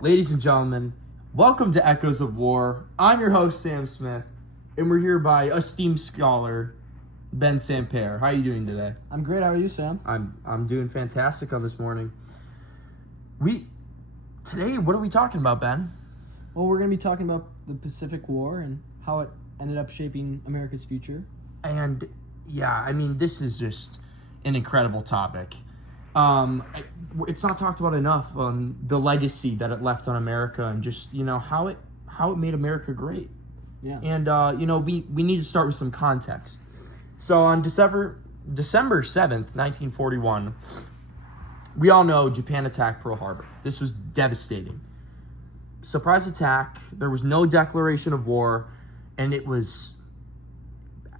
Ladies and gentlemen, welcome to Echoes of War. I'm your host, Sam Smith, and we're here by esteemed scholar, Ben Samper. How are you doing today? I'm great. How are you, Sam? I'm doing fantastic on this morning. Today, what are we talking about, Ben? Well, we're going to be talking about the Pacific War and how it ended up shaping America's future. And yeah, I mean, this is just an incredible topic. It's not talked about enough on the legacy that it left on America and just, how it made America great. Yeah. And, we need to start with some context. So on December 7th, 1941, we all know Japan attacked Pearl Harbor. This was devastating. Surprise attack. There was no declaration of war, and it was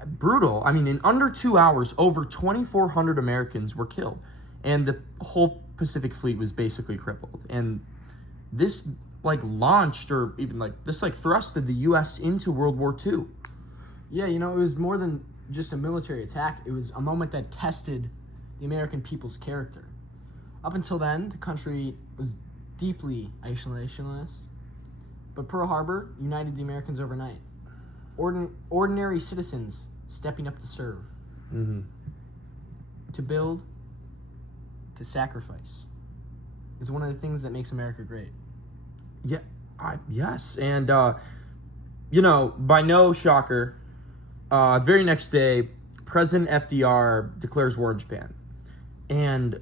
brutal. I mean, in under 2 hours, over 2,400 Americans were killed, and the whole Pacific Fleet was basically crippled. And this launched, or even thrusted the U.S. into World War II. Yeah, it was more than just a military attack. It was a moment that tested the American people's character. Up until then, the country was deeply isolationist, but Pearl Harbor united the Americans overnight. Ordinary citizens stepping up to serve, to build, to sacrifice is one of the things that makes America great. Yeah, yes, and by no shocker, the very next day, President FDR declares war on Japan, and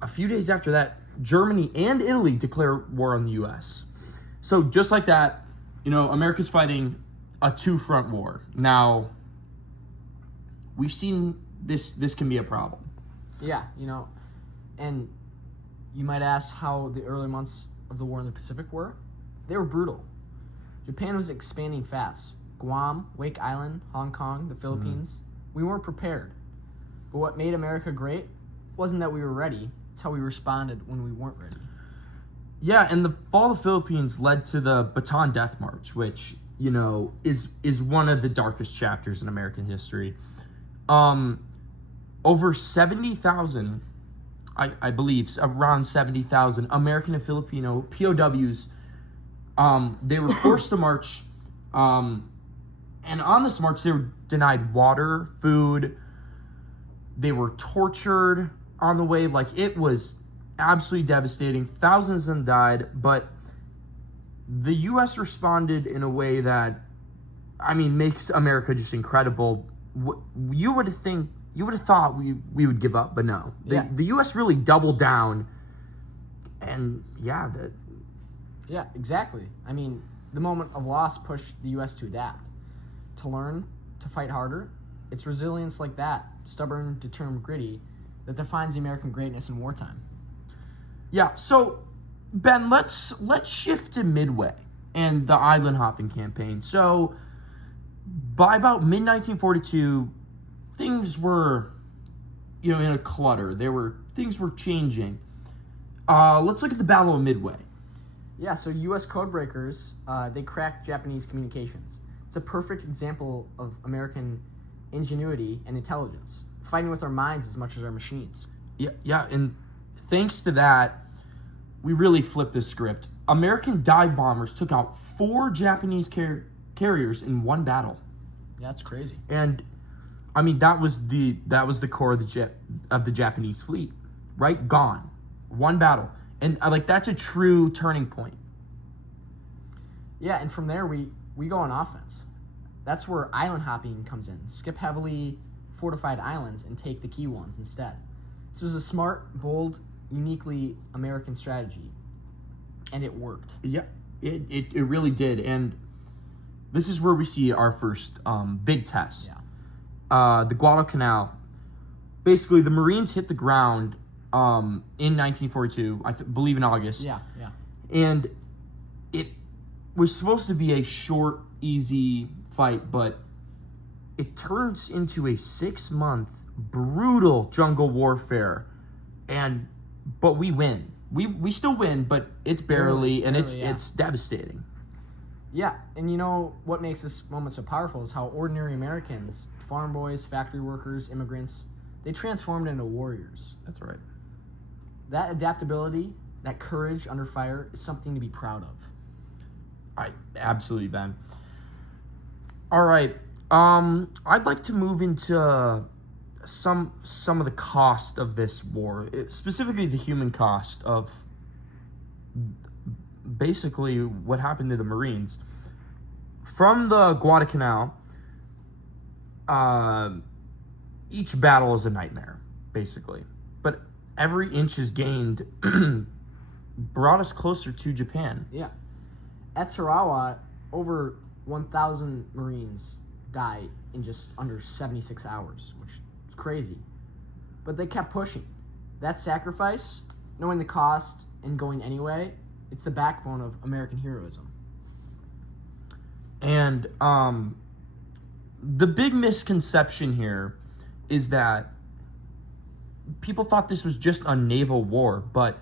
a few days after that, Germany and Italy declare war on the U.S. So just like that, America's fighting a two-front war. Now, we've seen this can be a problem. Yeah, and you might ask how the early months of the war in the Pacific were. They were brutal. Japan was expanding fast. Guam, Wake Island, Hong Kong, the Philippines. We weren't prepared. But what made America great wasn't that we were ready. It's how we responded when we weren't ready. Yeah, and the fall of the Philippines led to the Bataan Death March, which, is one of the darkest chapters in American history. Over 70,000, I believe, around 70,000 American and Filipino POWs, they were forced to march, and on this march, they were denied water, food, they were tortured on the way. It was absolutely devastating. Thousands of them died, but the U.S. responded in a way that, makes America just incredible. You would have thought we would give up, but no. The U.S. really doubled down, and yeah, exactly. The moment of loss pushed the U.S. to adapt, to learn, to fight harder. It's resilience like that, stubborn, determined, gritty, that defines the American greatness in wartime. Yeah, so Ben, let's shift to Midway and the island hopping campaign. So by about mid-1942, things were, in a clutter. Things were changing. Let's look at the Battle of Midway. Yeah, so U.S. codebreakers, they cracked Japanese communications. It's a perfect example of American ingenuity and intelligence, fighting with our minds as much as our machines. Yeah, and thanks to that, we really flipped the script. American dive bombers took out 4 Japanese carriers in one battle. Yeah, that's crazy. And that was the core of the Japanese fleet, right? Gone, one battle, and that's a true turning point. Yeah, and from there we go on offense. That's where island hopping comes in. Skip heavily fortified islands and take the key ones instead. This was a smart, bold, uniquely American strategy, and it worked. Yeah, it really did, and this is where we see our first big test. Yeah. The Guadalcanal. Basically, the Marines hit the ground in 1942, I believe in August. Yeah. And it was supposed to be a short, easy fight, but it turns into a 6-month brutal jungle warfare, but we win. We still win, but it's barely, and it's devastating. Yeah, and what makes this moment so powerful is how ordinary Americans, farm boys, factory workers, immigrants, they transformed into warriors. That's right. That adaptability that courage under fire is something to be proud of. Absolutely, Ben. All right. I'd like to move into some of the cost of this war, specifically the human cost of basically what happened to the Marines. From the Guadalcanal, each battle is a nightmare, basically. But every inch is gained brought us closer to Japan. Yeah. At Tarawa, over 1,000 Marines died in just under 76 hours, which is crazy. But they kept pushing. That sacrifice, knowing the cost and going anyway, it's the backbone of American heroism. And the big misconception here is that people thought this was just a naval war, but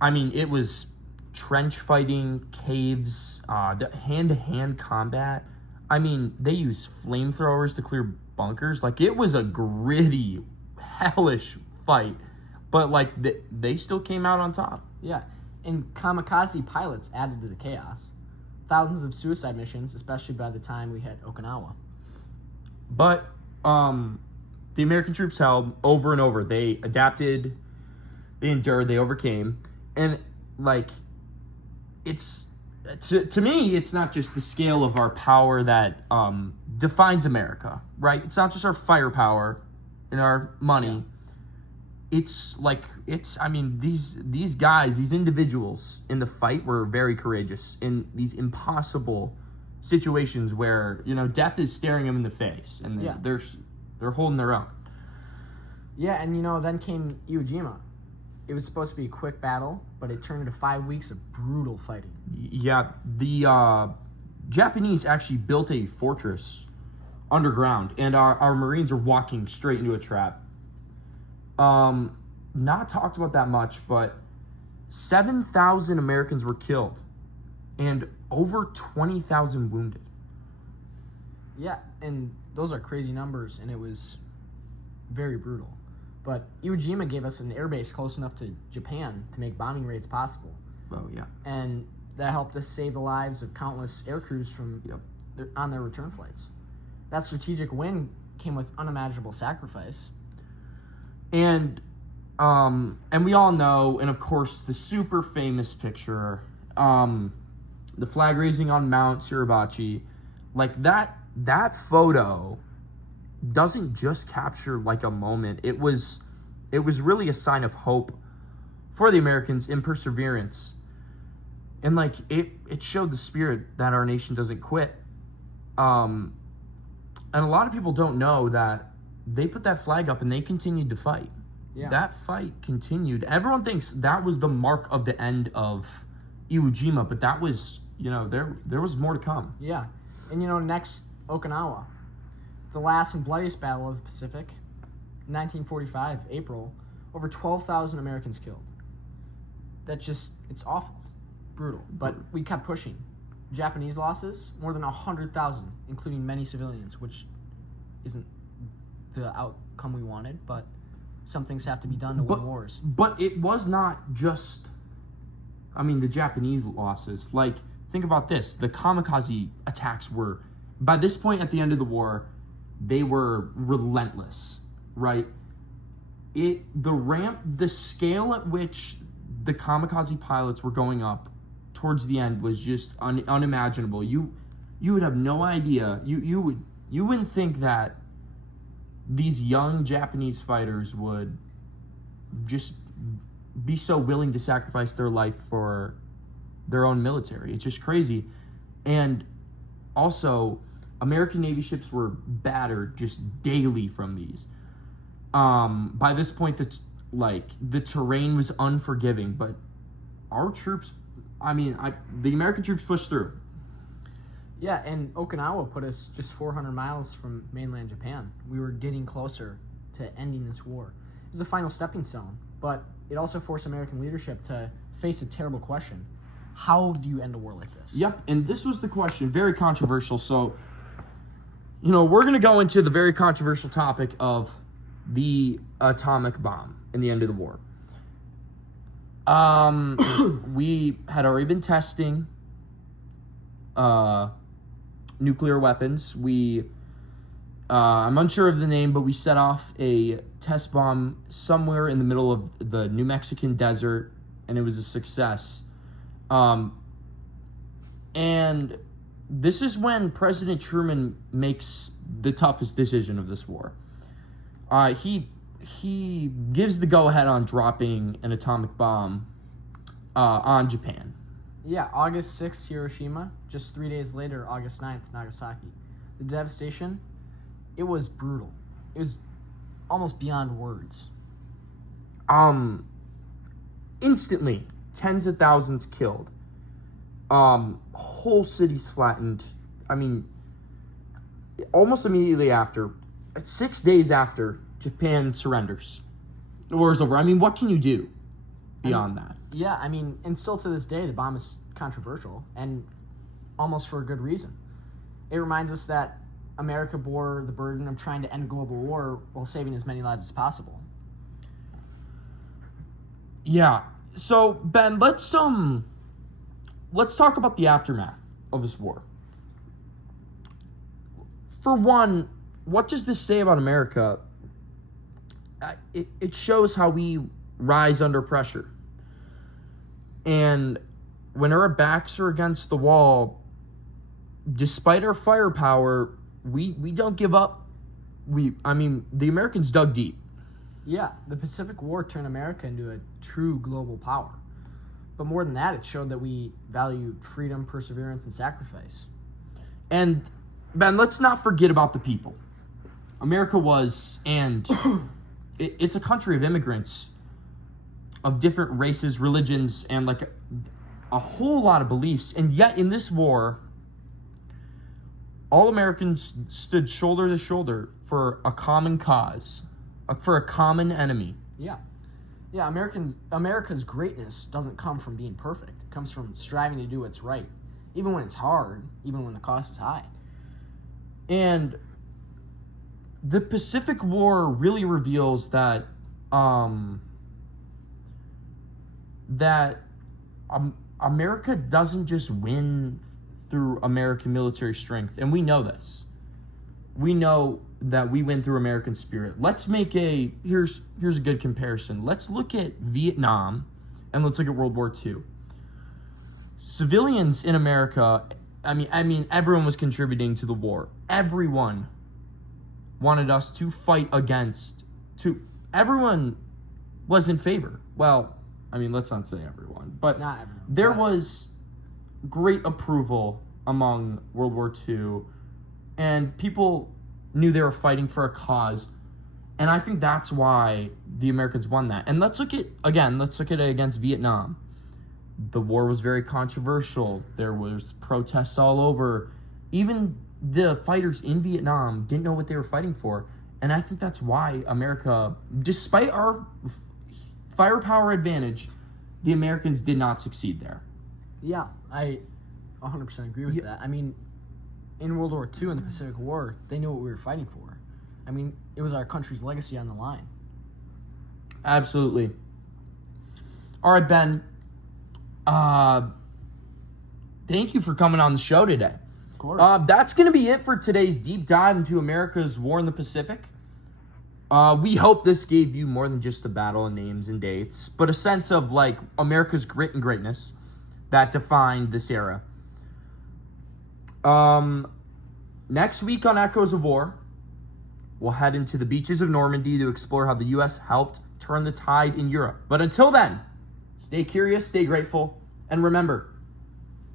I mean, it was trench fighting, caves, the hand-to-hand combat. I mean, they used flamethrowers to clear bunkers. Like, it was a gritty, hellish fight, but like they still came out on top. Yeah, and kamikaze pilots added to the chaos. Thousands of suicide missions, especially by the time we hit Okinawa. But the American troops held over and over. They adapted, they endured, they overcame. And, like, it's, to me, it's not just the scale of our power that defines America, right? It's not just our firepower and our money. Yeah. I mean, these guys, these individuals in the fight were very courageous in these impossible situations where, you know, death is staring them in the face, and they're holding their own. Yeah, and, you know, then came Iwo Jima. It was supposed to be a quick battle, but it turned into 5 weeks of brutal fighting. Yeah, the Japanese actually built a fortress underground, and our Marines are walking straight into a trap. Not talked about that much, but 7,000 Americans were killed and over 20,000 wounded. Yeah, and those are crazy numbers, and it was very brutal. But Iwo Jima gave us an airbase close enough to Japan to make bombing raids possible. Oh, yeah. And that helped us save the lives of countless air crews from on their return flights. That strategic win came with unimaginable sacrifice. And we all know, and of course, the super famous picture, the flag raising on Mount Suribachi, like that photo doesn't just capture like a moment. It was really a sign of hope for the Americans in perseverance. And like it showed the spirit that our nation doesn't quit. And a lot of people don't know that they put that flag up and they continued to fight. Yeah. That fight continued. Everyone thinks that was the mark of the end of Iwo Jima, but that was, you know, there was more to come. Yeah. And, you know, next, Okinawa. The last and bloodiest battle of the Pacific, 1945, April, over 12,000 Americans killed. It's awful. Brutal. But we kept pushing. Japanese losses, more than 100,000, including many civilians, which isn't the outcome we wanted, but some things have to be done to win wars. But it was not just, I mean, the Japanese losses. Like, think about this. The kamikaze attacks were, by this point at the end of the war, they were relentless, right? The scale at which the kamikaze pilots were going up towards the end was just unimaginable. You would have no idea. You wouldn't think that these young Japanese fighters would just be so willing to sacrifice their life for their own military. It's just crazy. And also, American Navy ships were battered just daily from these. By this point, the terrain was unforgiving, but our troops, the American troops pushed through. Yeah, and Okinawa put us just 400 miles from mainland Japan. We were getting closer to ending this war. It was a final stepping stone, but it also forced American leadership to face a terrible question. How do you end a war like this? Yep, and this was the question, very controversial. So, you know, we're going to go into the very controversial topic of the atomic bomb and the end of the war. We had already been testing nuclear weapons. I'm unsure of the name, but we set off a test bomb somewhere in the middle of the New Mexican desert, and it was a success. And this is when President Truman makes the toughest decision of this war. He gives the go-ahead on dropping an atomic bomb on Japan. Yeah, August 6th, Hiroshima. Just 3 days later, August 9th, Nagasaki. The devastation, it was brutal. It was almost beyond words. Instantly, tens of thousands killed. Whole cities flattened. I mean, almost immediately after, 6 days after, Japan surrenders. The war is over. I mean, what can you do beyond that? Yeah, I mean, and still to this day, the bomb is controversial, and almost for a good reason. It reminds us that America bore the burden of trying to end global war while saving as many lives as possible. Yeah. So, Ben, let's talk about the aftermath of this war. For one, what does this say about America? It shows how we rise under pressure. And when our backs are against the wall, despite our firepower, we don't give up. The Americans dug deep. Yeah, the Pacific War turned America into a true global power. But more than that, it showed that we value freedom, perseverance, and sacrifice. And, Ben, let's not forget about the people. America was, and it's a country of immigrants of different races, religions, and like a whole lot of beliefs. And yet in this war, all Americans stood shoulder to shoulder for a common cause, for a common enemy. Yeah. Yeah, America's greatness doesn't come from being perfect. It comes from striving to do what's right, even when it's hard, even when the cost is high. And the Pacific War really reveals that America doesn't just win through American military strength, and we know this. We know that we win through American spirit. Let's make here's a good comparison. Let's look at Vietnam and let's look at World War II. Civilians in America, I mean everyone was contributing to the war. Everyone wanted us to fight everyone was in favor. Well, I mean, let's not say everyone, but Not everyone. there was great approval among World War II, and people knew they were fighting for a cause, and I think that's why the Americans won that. And let's look at it against Vietnam. The war was very controversial. There was protests all over. Even the fighters in Vietnam didn't know what they were fighting for, and I think that's why America, despite our firepower advantage, the Americans did not succeed there. Yeah, I 100% agree with that. I mean, in World War II and the Pacific War, they knew what we were fighting for. I mean, it was our country's legacy on the line. Absolutely. All right, Ben. Thank you for coming on the show today. Of course. That's going to be it for today's deep dive into America's war in the Pacific. We hope this gave you more than just a battle of names and dates, but a sense of like America's grit and greatness that defined this era. Next week on Echoes of War, we'll head into the beaches of Normandy to explore how the U.S. helped turn the tide in Europe. But until then, stay curious, stay grateful, and remember,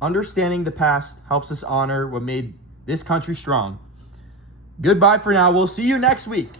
understanding the past helps us honor what made this country strong. Goodbye for now. We'll see you next week.